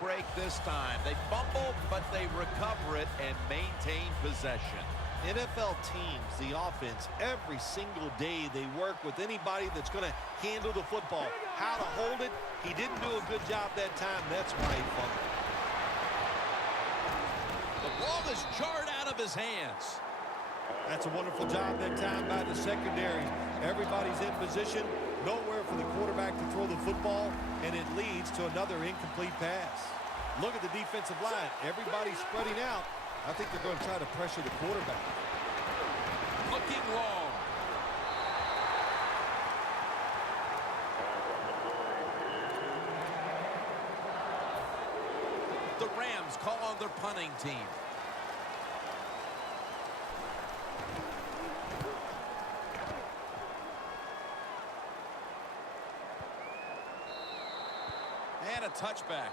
break this time. They fumble, but they recover it and maintain possession. NFL teams, the offense, every single day they work with anybody that's going to handle the football. How to hold it, he didn't do a good job that time. That's why he fumbled. The ball is jarred out of his hands. That's a wonderful job that time by the secondary. Everybody's in position, nowhere for the quarterback to throw the football, and it leads to another incomplete pass. Look at the defensive line. Everybody's spreading out. I think they're going to try to pressure the quarterback. Looking long. The Rams call on their punting team. And a touchback.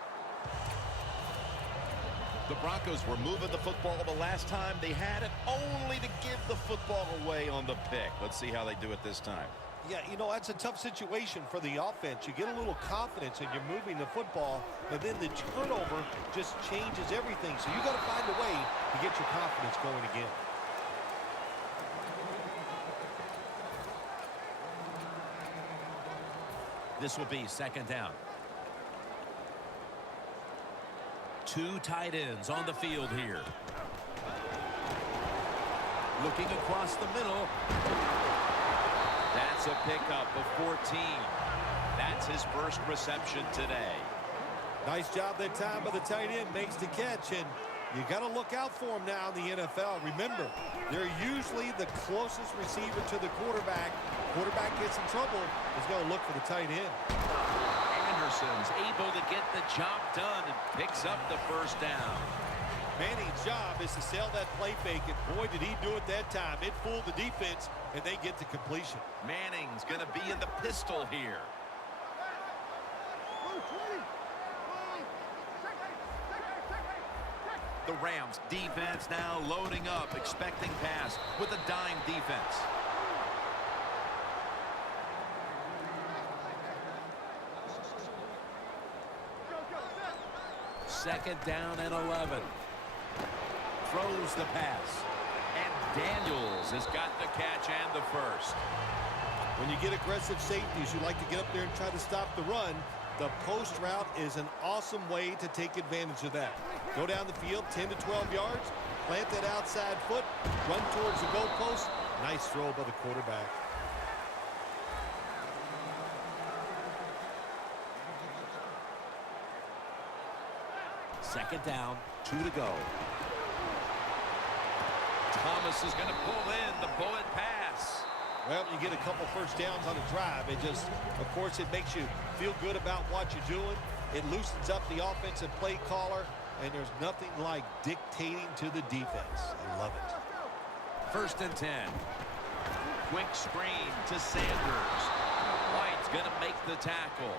The Broncos were moving the football the last time they had it, only to give the football away on the pick. Let's see how they do it this time. Yeah, you know, that's a tough situation for the offense. You get a little confidence and you're moving the football, but then the turnover just changes everything. So you got to find a way to get your confidence going again. This will be second down. Two tight ends on the field here. Looking across the middle. That's a pickup of 14. That's his first reception today. Nice job that time by the tight end. Makes the catch, and you got to look out for him now in the NFL. Remember, they're usually the closest receiver to the quarterback. Quarterback gets in trouble, he's going to look for the tight end. Anderson's able to get the job done and picks up the first down. Manning's job is to sell that play fake, and boy, did he do it that time. It fooled the defense, and they get to completion. Manning's going to be in the pistol here. The Rams defense now loading up, expecting pass with a dime defense. Second down and 11. Throws the pass. And Daniels has got the catch and the first. When you get aggressive safeties, you like to get up there and try to stop the run. The post route is an awesome way to take advantage of that. Go down the field 10 to 12 yards, plant that outside foot, run towards the goalpost. Nice throw by the quarterback. Second down, 2 to go. Thomas is going to pull in the bullet pass. Well, you get a couple first downs on a drive. It just, of course, it makes you feel good about what you're doing. It loosens up the offensive play caller, and there's nothing like dictating to the defense. I love it. First and 10. Quick screen to Sanders. White's going to make the tackle.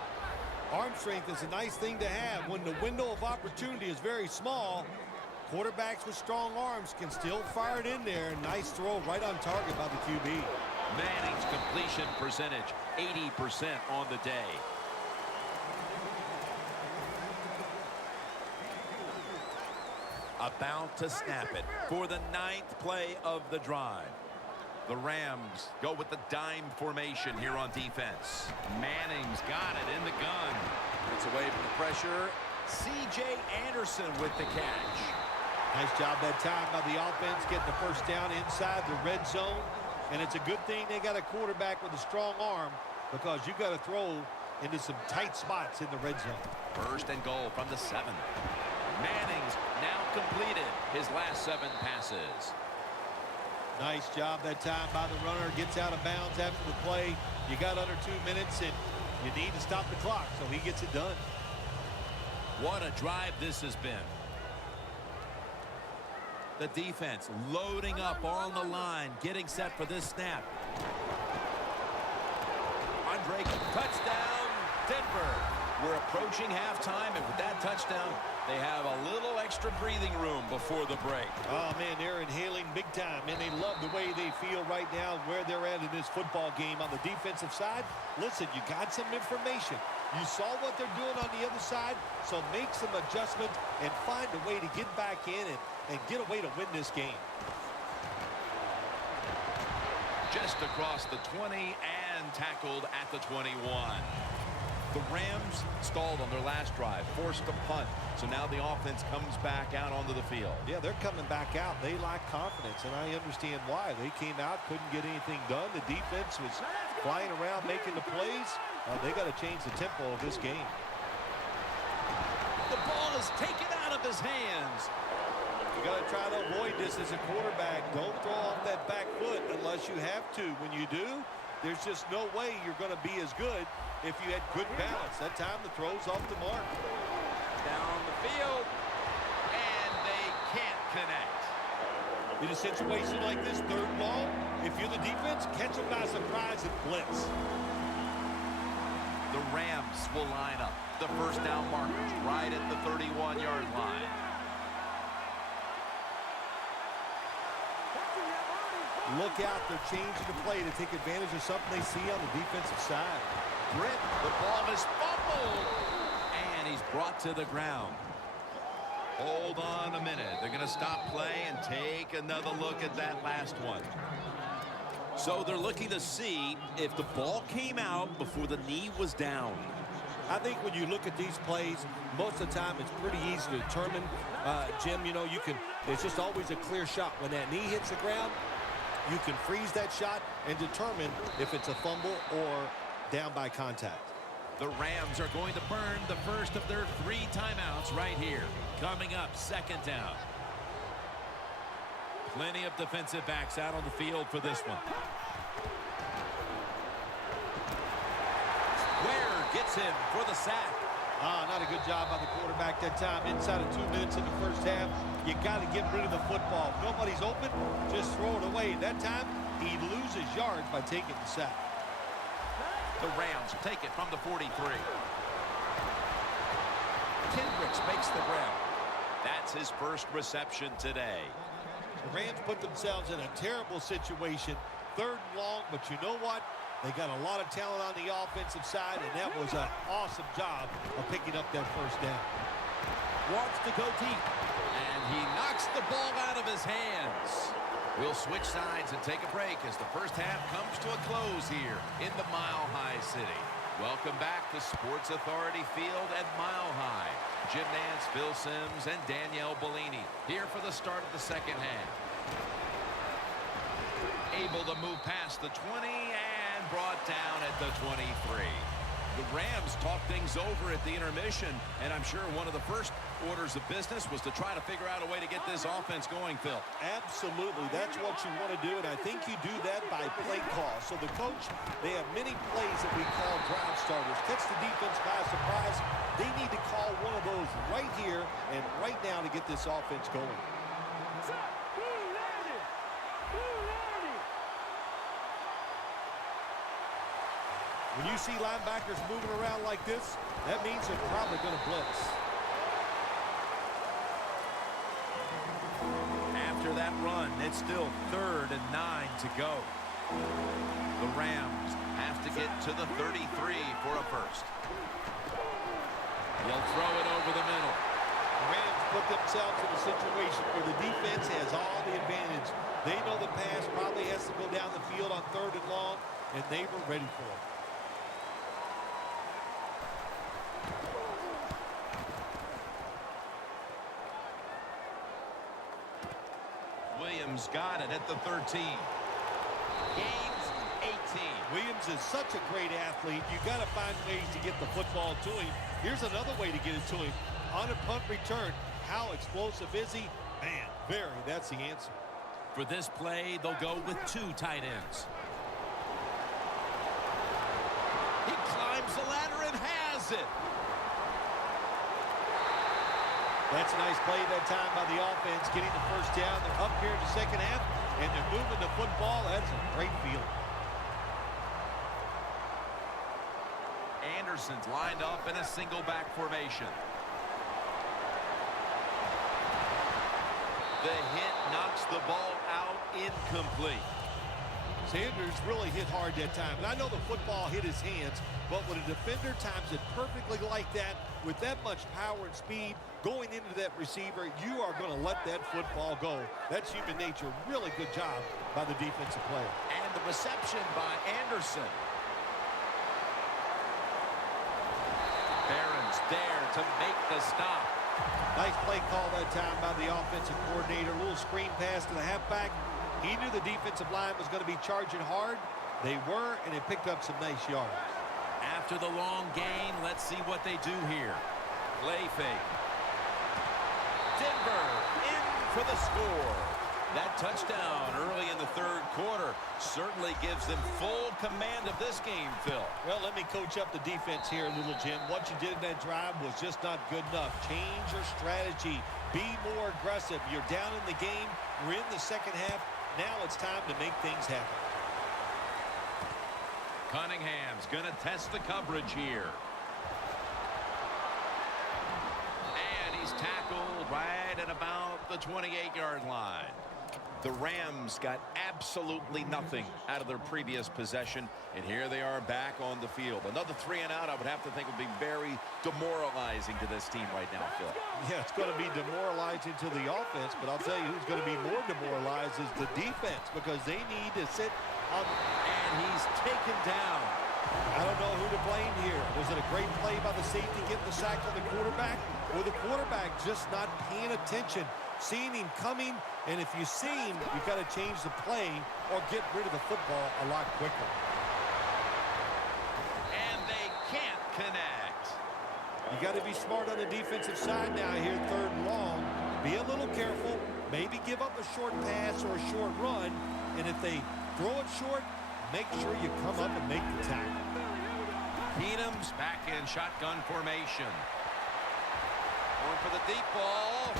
Arm strength is a nice thing to have when the window of opportunity is very small. Quarterbacks with strong arms can still fire it in there. Nice throw right on target by the QB. Manning's completion percentage, 80% on the day. About to snap it for the 9th play of the drive. The Rams go with the dime formation here on defense. Manning's got it in the gun. It's away from the pressure. C.J. Anderson with the catch. Nice job that time by the offense getting the first down inside the red zone. And it's a good thing they got a quarterback with a strong arm, because you got to throw into some tight spots in the red zone. First and goal from the 7. Manning's now completed his last 7 passes. Nice job that time by the runner. Gets out of bounds after the play. You got under 2 minutes, and you need to stop the clock, so he gets it done. What a drive this has been. The defense loading up on the line, getting set for this snap. Andre, touchdown, Denver. We're approaching halftime, and with that touchdown, they have a little extra breathing room before the break. Oh, man, they're inhaling big time, and they love the way they feel right now where they're at in this football game. On the defensive side, listen, you got some information. You saw what they're doing on the other side, so make some adjustments and find a way to get back in and get a way to win this game. Just across the 20 and tackled at the 21. The Rams stalled on their last drive, forced a punt. So now the offense comes back out onto the field. Yeah, they're coming back out. They lack confidence, and I understand why. They came out, couldn't get anything done. The defense was flying around making the plays. They got to change the tempo of this game. The ball is taken out of his hands. You got to try to avoid this as a quarterback. Don't throw off that back foot unless you have to. When you do, there's just no way you're going to be as good if you had good balance. That time the throw's off the mark. Down the field, and they can't connect. In a situation like this, 3rd and long, if you're the defense, catch them by surprise and blitz. The Rams will line up. The first down markers right at the 31-yard line. Look out, they're changing the play to take advantage of something they see on the defensive side. Britt, the ball is fumbled, and he's brought to the ground. Hold on a minute. They're going to stop play and take another look at that last one. So they're looking to see if the ball came out before the knee was down. I think when you look at these plays, most of the time it's pretty easy to determine. Jim, you know, it's just always a clear shot. When that knee hits the ground, you can freeze that shot and determine if it's a fumble or down by contact. The Rams are going to burn the first of their 3 timeouts right here. Coming up, 2nd down. Plenty of defensive backs out on the field for this one. Ware gets him for the sack. Not a good job by the quarterback that time. Inside of 2 minutes in the first half, you got to get rid of the football. If nobody's open, just throw it away. That time, he loses yards by taking the sack. The Rams take it from the 43. Kendricks makes the grab. That's his first reception today. The Rams put themselves in a terrible situation. 3rd and long, but you know what? They got a lot of talent on the offensive side, and that was an awesome job of picking up that first down. Wants to go deep, and he knocks the ball out of his hands. We'll switch sides and take a break as the first half comes to a close here in the Mile High City. Welcome back to Sports Authority Field at Mile High. Jim Nance, Phil Simms, and Danielle Bellini here for the start of the second half. Able to move past the 20 and brought down at the 23. The Rams talked things over at the intermission, and I'm sure one of the first orders of business was to try to figure out a way to get this offense going, Phil. Absolutely. That's what you want to do, and I think you do that by play call. So the coach, they have many plays that we call drive starters. Catch the defense by surprise. They need to call one of those right here and right now to get this offense going. When you see linebackers moving around like this, that means they're probably going to blitz. After that run, it's still 3rd and 9 to go. The Rams have to get to the 33 for a first. He'll throw it over the middle. The Rams put themselves in a situation where the defense has all the advantage. They know the pass probably has to go down the field on 3rd and long, and they were ready for it. Williams got it at the 13. Gains 18. Williams is such a great athlete. You got to find ways to get the football to him. Here's another way to get it to him. On a punt return, how explosive is he? Man, very. That's the answer. For this play, they'll go with 2 tight ends. He climbs the ladder and has it. That's a nice play that time by the offense, getting the first down. They're up here in the second half, and they're moving the football. That's a great feeling. Anderson's lined up in a single back formation. The hit knocks the ball out incomplete. Sanders really hit hard that time. And I know the football hit his hands, but when a defender times it perfectly like that, with that much power and speed going into that receiver, you are going to let that football go. That's human nature. Really good job by the defensive player. And the reception by Anderson. Barron's there to make the stop. Nice play call that time by the offensive coordinator. A little screen pass to the halfback. He knew the defensive line was going to be charging hard. They were, and it picked up some nice yards. After the long gain, let's see what they do here. Play fake. Denver in for the score. That touchdown early in the third quarter certainly gives them full command of this game, Phil. Well, let me coach up the defense here, little Jim. What you did in that drive was just not good enough. Change your strategy. Be more aggressive. You're down in the game. We're in the second half. Now it's time to make things happen. Cunningham's going to test the coverage here. And he's tackled right at about the 28-yard line. The Rams got absolutely nothing out of their previous possession, and here they are back on the field. Another 3 and out, I would have to think, would be very demoralizing to this team right now, Phil. Yeah, it's going to be demoralizing to the offense, but I'll tell you who's going to be more demoralized is the defense, because they need to sit on. And he's taken down. I don't know who to blame here. Was it a great play by the safety getting the sack on the quarterback, or the quarterback just not paying attention, seeing him coming? And if you see him, you've got to change the play or get rid of the football a lot quicker. And they can't connect. You got to be smart on the defensive side now here, third and long. Be a little careful. Maybe give up a short pass or a short run. And if they throw it short, make sure you come up and make the tackle. Keenum's back in shotgun formation. Going for the deep ball.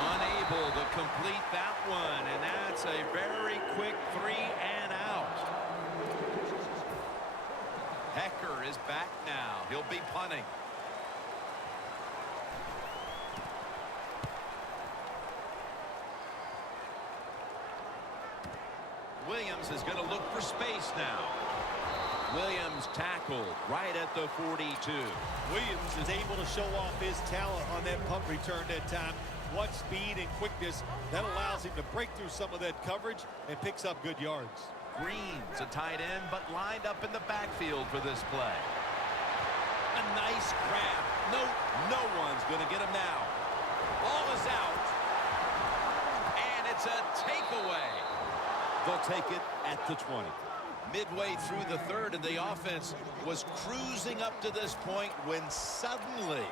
Unable to complete that one, and that's a very quick 3 and out. Hecker is back now. He'll be punting. Williams is going to look for space now. Williams tackled right at the 42. Williams is able to show off his talent on that punt return that time. What speed and quickness that allows him to break through some of that coverage and picks up good yards. Green's a tight end, but lined up in the backfield for this play. A nice grab. No one's going to get him now. Ball is out. And it's a takeaway. They'll take it at the 20. Midway through the third, and the offense was cruising up to this point when suddenly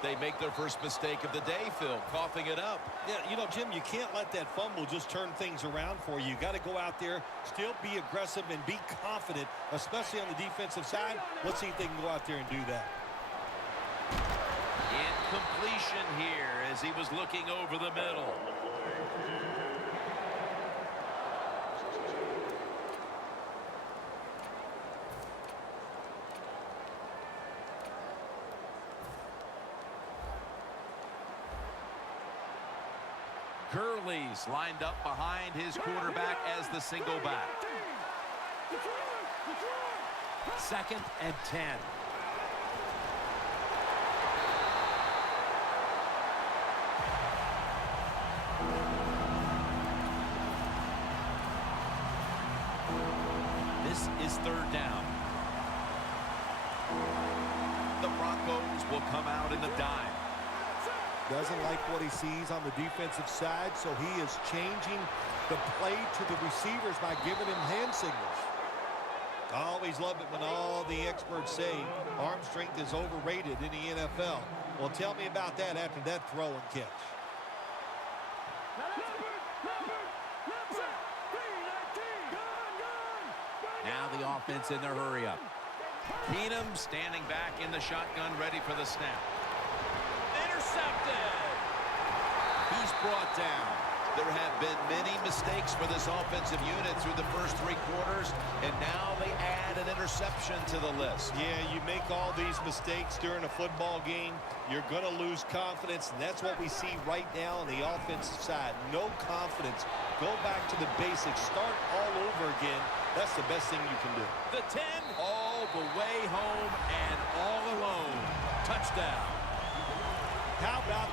they make their first mistake of the day, Phil, coughing it up. Yeah, you know, Jim, you can't let that fumble just turn things around for you. You got to go out there, still be aggressive and be confident, especially on the defensive side. Let's see if they can go out there and do that. Incompletion here as he was looking over the middle. Gurley's lined up behind his quarterback as the single back. 2nd and 10. This is 3rd down. The Broncos will come out in the dime. Doesn't like what he sees on the defensive side, so he is changing the play to the receivers by giving him hand signals. I always love it when all the experts say arm strength is overrated in the NFL. Well, tell me about that after that throw and catch. Now the offense in their hurry-up. Keenum standing back in the shotgun, ready for the snap. Intercepted. He's brought down. There have been many mistakes for this offensive unit through the first 3 quarters, and now they add an interception to the list. Yeah, you make all these mistakes during a football game, you're going to lose confidence, and that's what we see right now on the offensive side. No confidence go back to the basics, start all over again. That's the best thing you can do. The 10, all the way home and all alone. Touchdown. How about